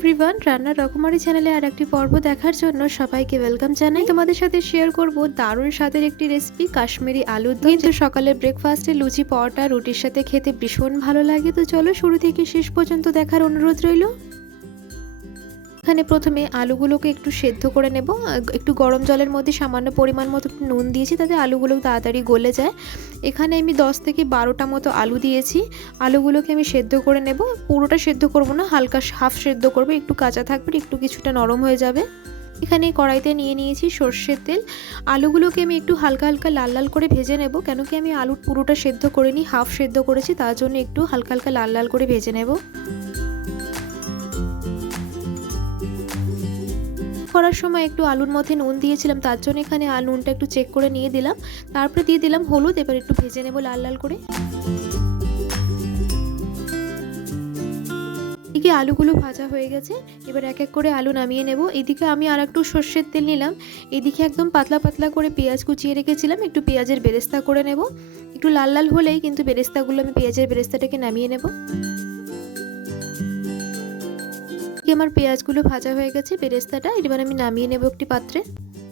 Everyone রান্নার রকমারি চ্যানেলে আর একটি পর্ব দেখার জন্য সবাইকে ওয়েলকাম জানাই। তোমাদের সাথে শেয়ার করব দারুণ স্বাদের একটি রেসিপি কাশ্মীরি আলুর দম। কিন্তু সকালে ব্রেকফাস্টে লুচি পরোটা রুটির সাথে খেতে ভীষণ ভালো লাগে। তো চলো শুরু থেকে শেষ পর্যন্ত দেখার অনুরোধ রইল। এখানে প্রথমে আলুগুলোকে একটু সেদ্ধ করে নেব। একটু গরম জলের মধ্যে সামান্য পরিমাণ মতো একটু নুন দিয়েছি তাতে আলুগুলো তাড়াতাড়ি গলে যায়। এখানে আমি 10 থেকে বারোটা মতো আলু দিয়েছি। আলুগুলোকে আমি সেদ্ধ করে নেব। পুরোটা সেদ্ধ করব না, হালকা হাফ সেদ্ধ করব। একটু কাঁচা থাকবে, একটু কিছুটা নরম হয়ে যাবে। এখানে কড়াইতে নিয়ে নিয়েছি সর্ষের তেল। আলুগুলোকে আমি একটু হালকা হালকা লাল লাল করে ভেজে নেব কেন কি আমি আলুর পুরোটা সেদ্ধ করিনি, হাফ সেদ্ধ করেছি, তার জন্য একটু হালকা হালকা লাল লাল করে ভেজে নেব। করার সময় একটু আলুর মধ্যে নুন দিয়েছিলাম, তার জন্য এখানে আলু নুনটা একটু চেক করে নিয়ে দিলাম। তারপরে দিয়ে দিলাম হলুদ, এবার একটু ভেজে নেব লাল লাল করে। এদিকে আলুগুলো ভাজা হয়ে গেছে, এবার এক এক করে আলু নামিয়ে নেব। এদিকে আমি আর একটু সর্ষের তেল নিলাম। এদিকে একদম পাতলা পাতলা করে পেঁয়াজ কুচিয়ে রেখেছিলাম, একটু পেঁয়াজের বেরেস্তা করে নেব। একটু লাল লাল হলেই কিন্তু বেরেস্তাগুলো আমি পেঁয়াজের বেরেস্তাটাকে নামিয়ে নেব। আমার পেঁয়াজগুলো ভাজা হয়ে গেছে বেরেস্তাটা? এবার আমি নামিয়ে নেব একটি পাত্রে।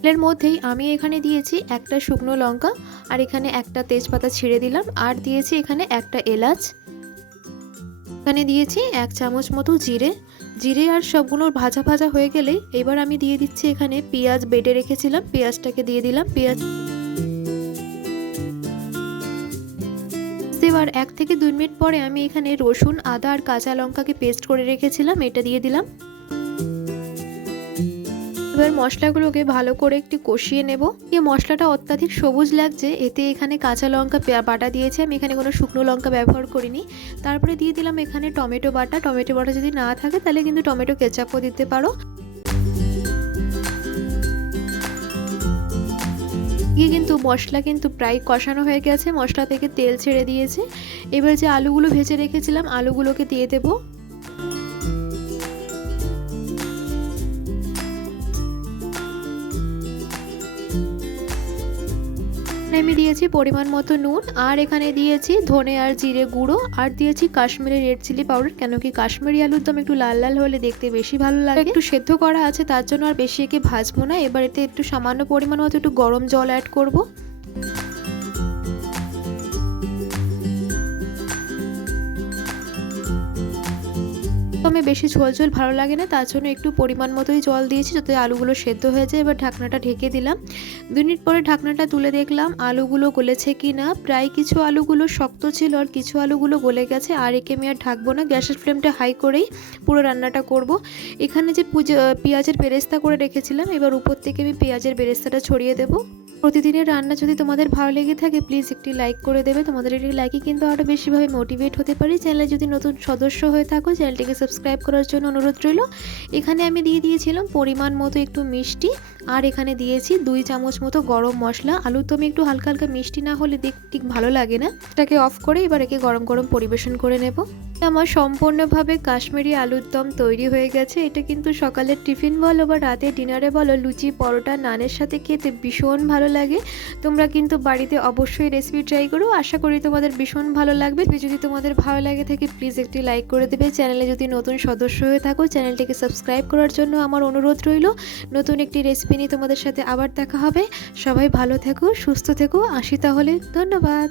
তেলের মধ্যেই আমি এখানে দিয়েছি একটা শুকনো লঙ্কা, আর এখানে একটা তেজপাতা ছিঁড়ে দিলাম, আর দিয়েছি এখানে একটা এলাচ। এখানে দিয়েছি এক চামচ মতো জিরে। জিরে আর সবগুলো ভাজা ভাজা হয়ে গেলে এবার আমি দিয়ে দিচ্ছি এখানে পেঁয়াজ বেটে রেখেছিলাম, পেঁয়াজটাকে দিয়ে দিলাম, পেঁয়াজ এবার এক থেকে দুই মিনিট পরে আমি এখানে রসুন, আদা আর কাঁচা লঙ্কাকে পেস্ট করে রেখেছিলাম, এটা দিয়ে দিলাম। এবার মশলাগুলোকে ভালো করে একটু কষিয়ে নেব। এই মশলাটা অত্যাধিক সবুজ লাগছে, এতে এখানে কাঁচা লঙ্কা বাটা দিয়েছে। আমি এখানে কোনো শুকনো লঙ্কা ব্যবহার করিনি। তারপরে দিয়ে দিলাম এখানে টমেটো বাটা। টমেটো বাটা যদি না থাকে, তাহলে কিন্তু টমেটো কেচাপও দিতে পারো। দিয়ে কিন্তু মশলা কিন্তু প্রায় কষানো হয়ে গেছে, মশলা থেকে তেল ছেড়ে দিয়েছে। এবার যে আলুগুলো ভেজে রেখেছিলাম, আলুগুলোকে দিয়ে দেবো। আমি দিয়েছি পরিমাণ মতো নুন, আর এখানে দিয়েছি ধনে আর জিরে গুঁড়ো, আর দিয়েছি কাশ্মীরি রেড চিলি পাউডার। কেন কি কাশ্মীরি আলুর দম একটু লাল লাল হলে দেখতে বেশি ভালো লাগে। একটু সেদ্ধ করা আছে, তার জন্য আর বেশি একে ভাজবো না। এবার এতে একটু সামান্য পরিমাণ মতো একটু গরম জল অ্যাড করব। আমি বেশি ঝোল ঝোল ভালো লাগে না, তার জন্য একটু পরিমাণ মতোই জল দিয়েছি যাতে আলুগুলো সেদ্ধ হয়ে যায়। এবার ঢাকনাটা ঢেকে দিলাম। দু মিনিট পরে ঢাকনাটা তুলে দেখলাম আলুগুলো গলেছে কি না প্রায় কিছু আলুগুলো শক্ত ছিল আর কিছু আলুগুলো গলে গেছে। আর একে আমি আর ঢাকবো না, গ্যাসের ফ্লেমটা হাই করেই পুরো রান্নাটা করব। এখানে যে পেঁয়াজের বেরেস্তা করে রেখেছিলাম, এবার উপর থেকে আমি পেঁয়াজের বেরেস্তাটা ছড়িয়ে দেবো। প্রতিদিনের রান্না যদি তোমাদের ভালো লেগে থাকে প্লিজ একটি লাইক করে দেবে। তোমাদের একটি লাইকই কিন্তু আরও বেশিভাবে মোটিভেট হতে পারি। চ্যানেলে যদি নতুন সদস্য হয়ে থাকো চ্যানেলটিকে সাবস্ক্রাইব করার জন্য অনুরোধ রইল। এখানে আমি দিয়ে দিয়েছিলাম পরিমাণ মতো একটু মিষ্টি, আর এখানে দিয়েছি দুই চামচ মতো গরম মশলা। আলুর দমে একটু হালকা হালকা মিষ্টি না হলে দেখ ঠিক ভালো লাগে না। এটাকে অফ করে এবার একে গরম গরম পরিবেশন করে নেব। আমার সম্পূর্ণভাবে কাশ্মীরি আলুর দম তৈরি হয়ে গেছে। এটা কিন্তু সকালের টিফিন বলো বা রাতে ডিনারে বলো, লুচি, পরোটা, নানের সাথে খেতে ভীষণ ভালো লাগে। তোমরা কিন্তু বাড়িতে অবশ্যই রেসিপি ট্রাই করো। আশা করি তোমাদের ভীষণ ভালো লাগবে। যদি তোমাদের ভালো লাগে থাকে প্লিজ একটি লাইক করে দেবে। চ্যানেলে যদি নতুন সদস্য হয়ে থাকো চ্যানেলটিকে সাবস্ক্রাইব করার জন্য আমার অনুরোধ রইল। নতুন একটি রেসিপি নিয়ে তোমাদের সাথে আবার দেখা হবে। সবাই ভালো থেকো, সুস্থ থেকো। আসি তাহলে। ধন্যবাদ।